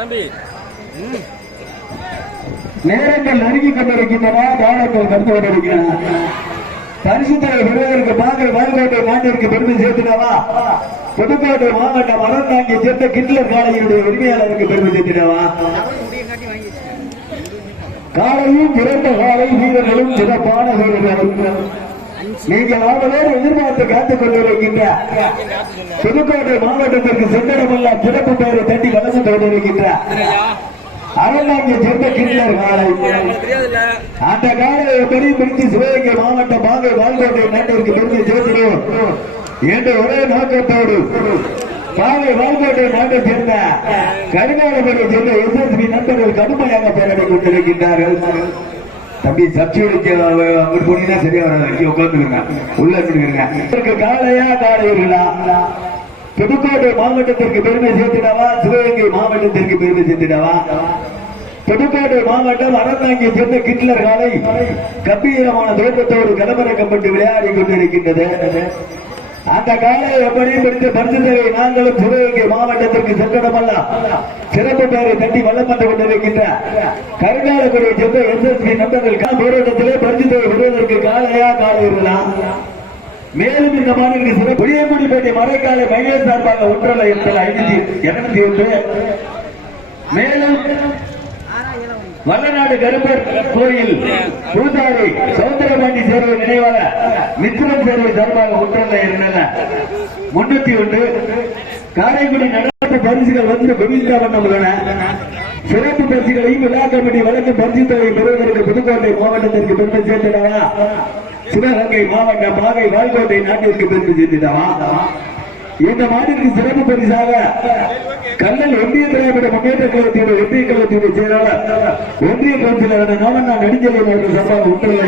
தம்பி நேரங்கள் நெருங்கி கொண்டிருக்கின்றன காலங்கள் கடந்து கொண்டிருக்கின்றன பரிசுத்தலை விருதற்கு பாகல் வாழ்கோட்டை நாட்டிற்கு பெருமை சேர்த்தினவா புதுக்கோட்டை மாவட்டம் அறந்தாங்கி சேர்ந்த கிட்லர் காலையினுடைய உரிமையாளருக்கு பெருமை சேர்த்தினவா காலையும் பிறந்த காலை வீரர்களும் சிறப்பான வீரர்களும். நீங்கள் ஆவலோடு எதிர்பார்த்து காத்துக் கொண்டிருக்கின்ற புதுக்கோட்டை மாவட்டத்திற்கு சென்றடமெல்லாம் சிறப்பு பெயரை தட்டி வளர்ந்து கொண்டிருக்கின்ற அறந்தாங்கி சேர்ந்த கிண்ணர் காலை அந்த காலை பெரிய பிடித்து சிவகங்கை மாவட்டம் பாங்கை வாழ்கோட்டை நாட்டிற்கு பெருமை சேர்க்கிறோம். என்ற ஒரே நோக்கத்தோடு பாகை வாழ்கோட்டை நாட்டை சேர்ந்த கருங்காலப்பள்ளி சேர்ந்த எஸ்எஸ்பி நண்பர்கள் கடுமையாக பேரணி கொண்டிருக்கின்றார்கள். தம்பி சர்ச்சைக்கு அங்கிட்டு போனீங்கன்னா சரியா வராது. இங்கே உட்காந்துருங்க உள்ள இருந்துருங்க இதற்கு காலையா புதுக்கோட்டை மாவட்டத்திற்கு பெருமை சேர்த்திடவா? சிவகங்கை மாவட்டத்திற்கு பெருமை சேர்த்திடவா? புதுக்கோட்டை மாவட்டம் அறந்தாங்கியை சேர்ந்த கிட்லர் காலை கம்பீரமான தோட்டத்தோடு கலவரக்கப்பட்டு விளையாடி கொண்டிருக்கின்றது. அந்த காலை எப்படி படித்த பரிசுகளை நாங்களும் சிவகங்கை மாவட்டத்திற்கு சென்றடமல்ல. சிறப்பு பெயரை தட்டி வல்லம் வந்து கொண்டிருக்கின்ற கருணாலக்குடியை சேர்ந்த எஸ்எஸ்பி நண்பர்கள் கா- போராட்டத்திலே பரிசுத்தலை விடுவதற்கு காலையா காலையிலா மேலும் இந்த மாநில சிறப்பு புளியங்குடிப்பேட்டை மறைக்காலை மகேஷ் சார்பாக ஒன்றரை எண்பது ஐநூத்தி இருநூத்தி எட்டு மேலும் வல்லநாடு கருப்பர் கோயில் பூசாரி சௌந்தரபாண்டி நினைவாளர் மித்ரன் சேர்வை சார்பாக ஒன்றரை இருந்தன. முன்னூத்தி ஒன்று. காரைக்குடி நடப்பு பரிசுகள் வந்து கோவிந்தாவட்டம் உள்ளன. சிறப்பு பரிசுகளையும் விழா கமிட்டி வழங்கும் பரிசு தொகை பெறுவதற்கு புதுக்கோட்டை மாவட்டத்திற்கு பெருமை சேர்த்திடவா? சிவகங்கை மாவட்டம் பாகை வாழ்கோட்டை நாட்டிற்கு பெருமை சேர்த்திடவா? இந்த மாநிலத்திற்கு சிறப்பு பரிசாக கல்லல் ஒன்றிய திராவிட முன்னேற்ற கழகத்தினுடைய ஒன்றிய கழகத்தினுடைய செயலாளர் ஒன்றிய கவுன்சிலர் நவண்ணா நடிகலை அவர்கள் சம்பளம் ஒன்றில்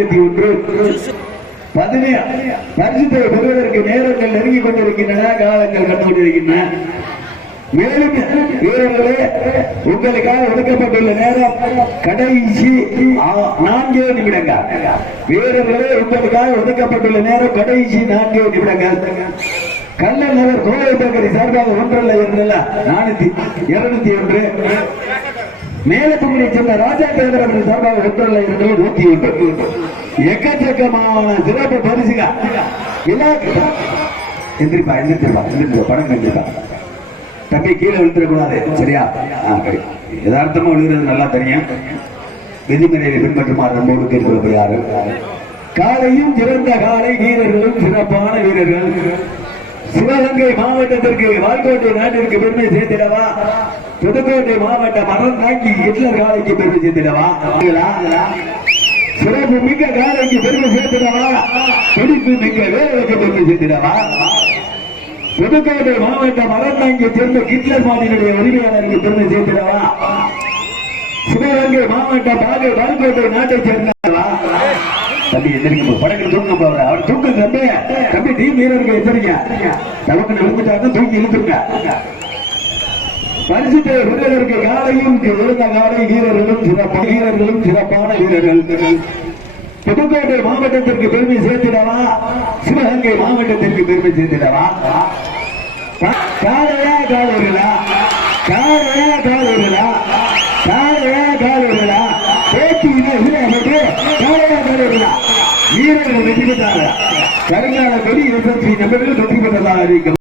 இருபத்தி ஒன்று. பதினேழு பரிசுத்தை பெறுவதற்கு நேரங்கள் நெருங்கிக் கொண்டிருக்கின்றன காலங்கள் கண்டு கொண்டிருக்கின்றன மேலும் வீரர்களே உங்களுக்காக ஒதுக்கப்பட்டுள்ள நேரம் கடைசி நான்கே நிமிடங்கள். வீரர்களே உங்களுக்காக ஒதுக்கப்பட்டுள்ள நேரம் கடைசி நான்கே நிமிடங்கள். கண்ணன் நகர் கோவை பேக்கரி சார்பாக ஒன்றல்ல இருந்தல்ல நானூத்தி இருநூத்தி ஒன்று. மேலப்பகுதியை சென்ற ராஜா பேதர் அவர்கள் சார்பாக ஒன்றல்ல இருந்தது நூத்தி ஒன்று. எக்கச்சக்கமான சிறப்பு பரிசுக எந்திரிப்பா எந்திரிச்சிருப்பா எந்திரிச்சிருப்பா படம் கண்டிப்பா. தம்பி கீழே விழுந்துடக்கூடாது. சரியா? யதார்த்தமா விழுகிறது நல்லா தெரியும். விதிமுறையை பின்பற்றுமாறு நம்மோடு கேட்டுக்கொள்ளப்படுகிறாரு காலையும் சிறந்த காலை வீரர்களும் சிறப்பான வீரர்கள். சிவகங்கை மாவட்டத்திற்கு வால்கோட்டை நாட்டிற்கு பெருமை சேர்த்திடவா? புதுக்கோட்டை மாவட்ட மரம் தாக்கி ஹிட்லர் காலைக்கு பெருமை சேர்த்திடவா? சிறப்பு மிக்க காலைக்கு பெருமை சேர்த்துடவா? துடிப்பு மிக்க வேலைக்கு பெருமை சேர்த்துடவா? புதுக்கோட்டை மாவட்டம் அரண்மனைக்கு சேர்ந்த ஹிட்லர் மாதிரியுடைய உரிமையாளருக்கு பெருமை சேர்த்துடவா? சிவகங்கை மாவட்டம் பாகை பால்கோட்டை நாட்டை சேர்ந்தவா? தம்பி எந்திரிக்க படக்கு தூங்க போற. அவர் தூக்கு தம்பி. தம்பி டீம் வீரருக்கு எந்திரிங்க. தவக்கு விழுந்துட்டாங்க தூக்கி இழுத்துருங்க. பரிசுத்தை வீரருக்கு காலையும் இருந்த காலை வீரர்களும் சிறப்பான வீரர்களும் சிறப்பான வீரர்கள். புதுக்கோட்டை மாவட்டத்திற்கு பெருமை சேர்த்திடவா? சிவகங்கை மாவட்டத்திற்கு பெருமை சேர்த்திடவா? காலையா காலூர்களா காலையா காலூர்களா காலையா காலூர்களா பேச்சு இல்லை காலையா காலூர்களா வீரர்கள் வெற்றி பெற்றாங்க கருங்கால கொடி எஸ்எஸ்பி நபர்கள் வெற்றி பெற்றதாக அறிவிக்கும்